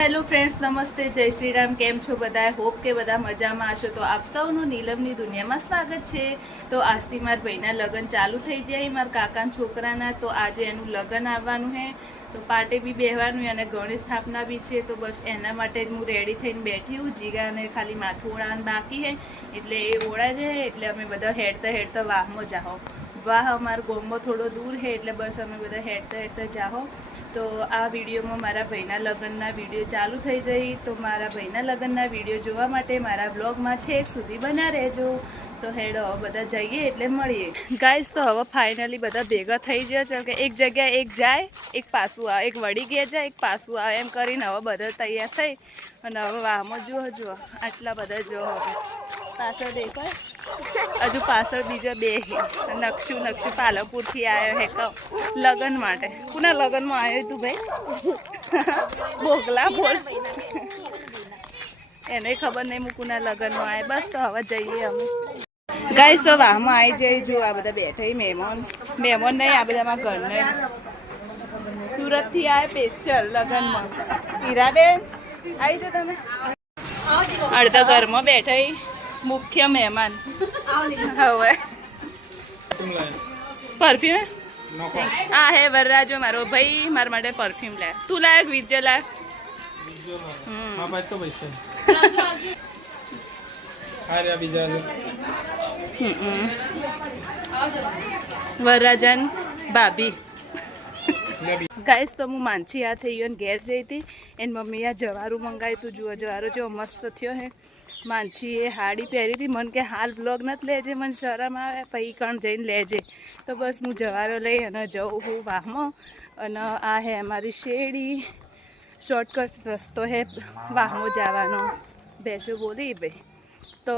Hello friends નમસ્તે, જય શ્રી રામ કેમ છો બધા? હોપ કે બધા મજામાં હશો. તો આપ સૌનું નીલમની દુનિયામાં સ્વાગત છે. તો આજથી મારા ભાઈના લગ્ન ચાલુ થઈ જાય મારા કાકાના છોકરાના. તો આજે એનું લગ્ન આવવાનું છે. તો પાર્ટી બી બેહવાનું અને ગણેશ સ્થાપના બી છે. તો બસ એના માટે હું રેડી થઈને બેઠી હું. જીગાને ખાલી માથું ઓળાવાનું બાકી હે એટલે એ ઓળા છે. એટલે અમે બધા હેડતા હેડતા વાહમાં જાહો. વાહ, અમારા ગોમો થોડો દૂર છે. એટલે બસ અમે બધા હેડતા હેડતા જાહો. તો આ વિડીયોમાં મારા ભાઈના લગ્નના વીડિયો ચાલુ થઈ જઈ. તો મારા ભાઈના લગ્નના વીડિયો જોવા માટે મારા બ્લોગમાં છેક સુધી બના રહેજો. તો હેડો બધા જઈએ એટલે મળીએ. ગાઈસ તો હવે ફાઇનલી બધા ભેગા થઈ ગયા છે. કે એક જગ્યાએ એક જાય, એક પાછું આવે એક વળી ગયા જાય, એક પાછું આવે એમ કરીને હવે બધા તૈયાર થઈ. અને હવે વાહમાં જુઓ જુઓ. આટલા બધા જુઓ હવે. પાછળ દેખાય? હજુ પાછળ બીજા બે નકશું નકશું પાલનપુરથી આવ્યો હે કહો લગ્ન માટે. કોના લગ્નમાં આવ્યો તું ભાઈ? બોગલા બોલ. એને ખબર નહીં હું કોના લગ્નમાં આવે બસ તો હવે જઈએ અમે. ગાઈસ તો વાહમાં આવી જઈ જો આ બધા બેઠા મહેમાન. મહેમાન નહીં આ બધા મારા ઘરને. સુરતથી આ સ્પેશિયલ લગ્નમાં. હીરાબેન આવી જાઓ તમે. અડધા ઘરમાં બેઠા મુખ્ય મહેમાન. હવે. પરફ્યુમ આ હે વરરાજો મારો ભાઈ મારા માટે પરફ્યુમ લે. તું લાયક વિજય લાયક હમ. હમ. વરરાજન ભાભી. ગાઈસ તો હું માનસી આ થઈ ગયો ઘેર જઈ હતી. એની મમ્મીએ આ જવારું મંગાવ્યું હતું જુઓ જવારો જેવો મસ્ત થયો હે. માનસીએ હાડી પહેરી હતી. મને કે હાલ બ્લોગ નથી લેજે મને શરમ આવે પછી કણ જઈને લેજે. તો બસ હું જવારો લઈ અને જઉં હું વાહમાં. અને આ હે અમારી શેરડી. શોર્ટકટ રસ્તો હે વાહમો જવાનો. બેસો બોલી ભાઈ તો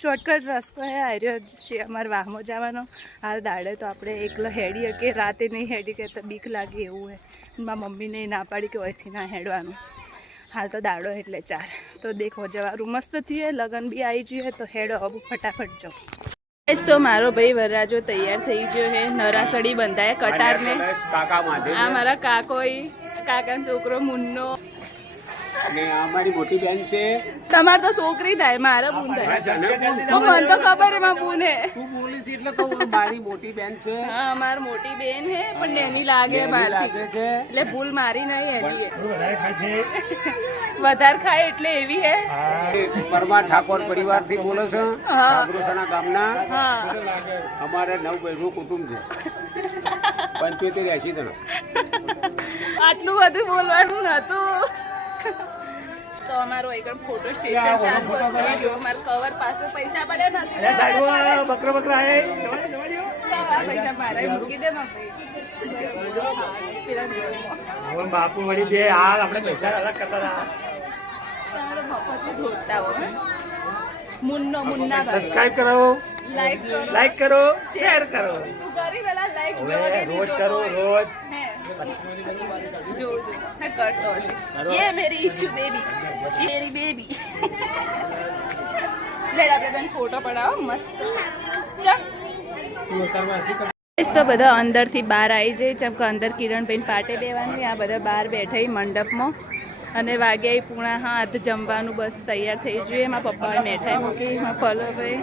શોર્ટકટ રસ્તો હે આર્યો છે અમારે વાહમો જવાનો. હાલ દાડે તો આપણે એકલો હેડીએ કે રાતે નહીં હેડી કે તો બીક લાગે એવું હે. મારા મમ્મીને ના પાડી કે ઓયથી ના હેડવાનું. હાલ તો દાડો એટલે ચાર. તો દેખો જવારું મસ્ત થયું લગન બી આવી ગયું તો હેડો હવે ફટાફટ જાઓ. જ તો મારો ભાઈ વરરાજો તૈયાર થઈ ગયો હે નરાસડી બંધાય કટાર ને આ મારા કાકો કાકાનો છોકરો મુન્નો. અને અમારી મોટી બેન છે. તમારે તો છોકરી થાય મારે બૂન થાય. મને તો ખબર એમાં બૂન હે. તું બોલી છે એટલે કહું મારી મોટી બેન છે. હા અમાર મોટી બેન હે પણ એની લાગે મારી લાગે છે. એટલે ભૂલ મારી નહીં એની વધારે ખાય એટલે એવી હે. પરમા ઠાકોર પરિવારથી બોલો છો હા. સાબરોસાના ગામના. અમારે નવ બહેનું કુટુંબ છે. પંચોતેર એસી જણા. આટલું બધું બોલવાનું નતું. તો અમારો ફોટો સ્ટેશન ચાલુ મારા કવર પાસે પૈસા પડ્યા નથી. બકરા બકરા હે. પૈસા મારા મૂકી દે હવે બાપુ વળી બે હાલ આપણે પૈસા અલગ કરતા હતા. ધોતા હોય મુન્નો મુન્ના સબસ્ક્રાઇબ કરો. લાઈક કરો. લાઈક કરો શેર કરો. રોજ કરો રોજ. હે જો જો હે કરતો હશે ये मेरी इशू बेबी मेरी बेबी લેડ આપણે બેન ફોટો પડાવો મસ્ત ચાલ તો બધા અંદરથી બહાર આવી જાય જેમ કે અંદર કિરણભાઈ પાટે બેવાનું આ બધા બહાર બેઠા ઈ મંડપમાં અને વાગ્યા ઈ પૂણા હાથ જમવાનું બસ તૈયાર થઈ જોઈએ એમાં પપ્પાએ મેઠાઈ મૂકી એમાં પલોભાઈ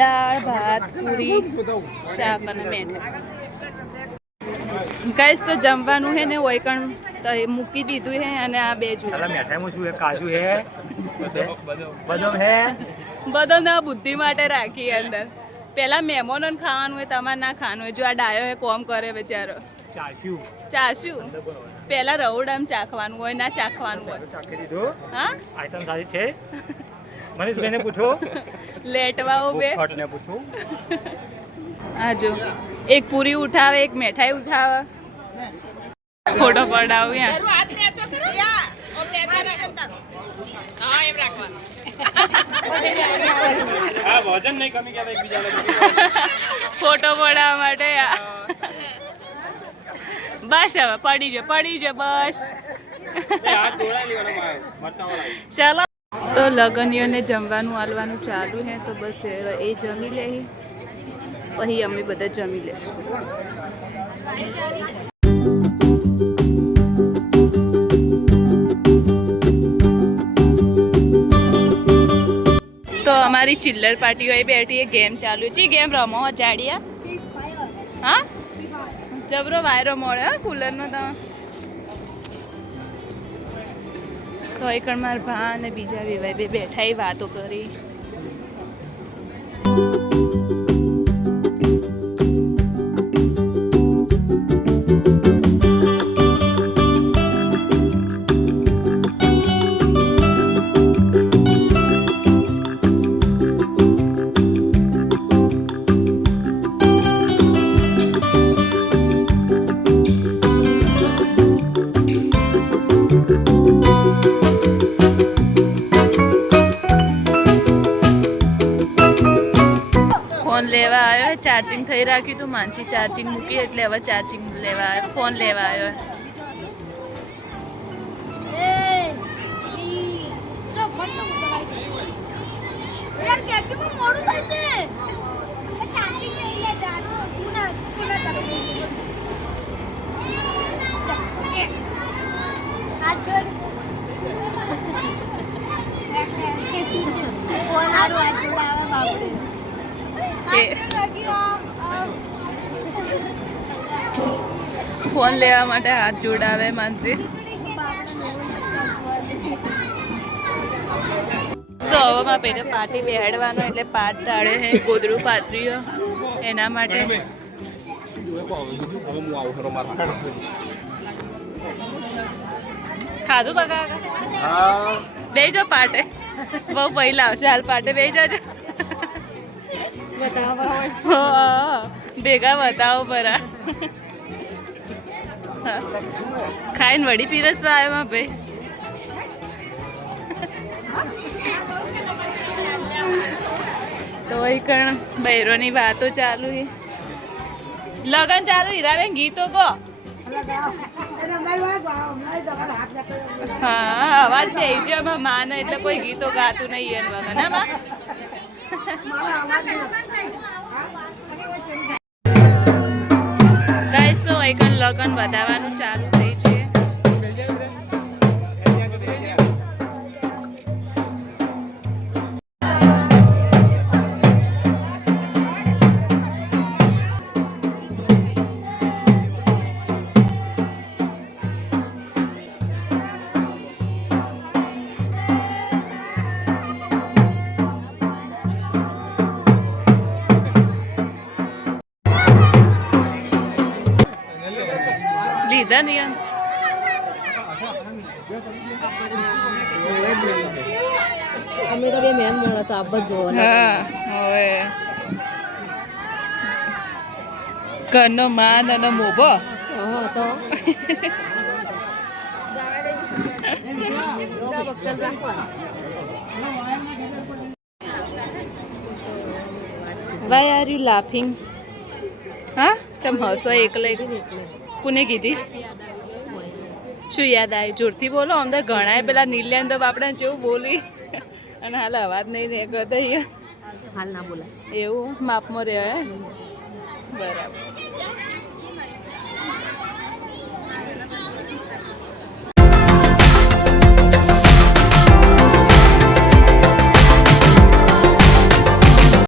દાળ ભાત પૂરી શાક અને મેઠા ગાઈસ તો જમવાનું હે ને ઓયકણ તો એ મૂકી દીધું હે અને આ બે જો ચાલો મેઠાઈમાં શું હે? કાજુ હે? બદામ હે? બધો ના બુદ્ધિ માટે રાખી અંદર. પેલા મહેમાનોને ખાવાનું હોય તમારે ના ખાવાનું હોય. જો આ ડાયો હે કોમ કરે બેચારો. ચાસ્યું ચાશું પેલા રવડામ ચાખવાનું હોય ના ચાખવાનું હોય. ચાખી દીધું. હા? આઈટમ સારી છે? મનીષભાઈને પૂછો. લેટવાઓ બે. ફટને પૂછો. જો એક પૂરી ઉઠાવે એક મેઠાઈ ઉઠાવે. ફોટો પડાવું ફોટો પડાવવા માટે. બસ હવે પડી જો પડી જો બસ. ચાલો. તો લગનીઓને જમવાનું આલવાનું ચાલુ છે તો બસ એ જમી લે પછી અમે બધા જમી લેશું. તો અમારી ચિલ્લર પાર્ટી હોય બેઠી એ ગેમ ચાલુ છે. ગેમ રમો જાડિયા હા? જબરો વાયરો મળે, હા, કુલરનો તો. તો એ કણ મારા ભા અને બીજા વેવાય બે બેઠા વાતો કરી. ચાર્જિંગ થઈ રાખ્યું તું માનસી ચાર્જિંગ મૂકી એટલે હવે ચાર્જિંગ લેવા આવ્યો. ફોન લેવા આવ્યો ફોન આરો આ જોડાવા બાપરે હાથ જોડ બાકી આમ આમ ફોન લેવા માટે હાથ જોડાવે માનસી. તો હવે માં પેલે પાટી બેહાડવાનો એટલે પાટ ટાળે હે ગોદડું પાથર્યો એના માટે. ખાધું બગા બેજો પાટે બહુ પહેલા આવશે હાલ પાટે બે જજો ભેગા બતાવો પરા. ખાઈને વડી પીરસવા આવ્યો માં ભાઈ. તો એ કણ બૈરોની વાતો ચાલુ છે લગન ચાલુ હીરાબેન ગીતો કો હા, અવાજ થઈ છે આમાં માને એટલે કોઈ ગીતો ગાતું નહીં એમ વગર. ના, માં? ગાઈસ તો એકન લગન વધારવાનું ચાલુ થઈ લીધા એમ? અમે તો બે મેમ માણસ આપ જ હા હવે. ઘરનો માન અને મોભો. હા તો. વાય આર યુ લાફિંગ હા ચમ હસો એકલે. કોને કીધી? શું યાદ આવ્યું જોરથી બોલો તો ઘણા પેલા નીલ્યાન તો આપણે જેવું બોલી. અને હાલ અવાજ નહીં ને કરતા અહીંયા. હાલ ના બોલા એવું માપમાં રહ્યો હે? બરાબર.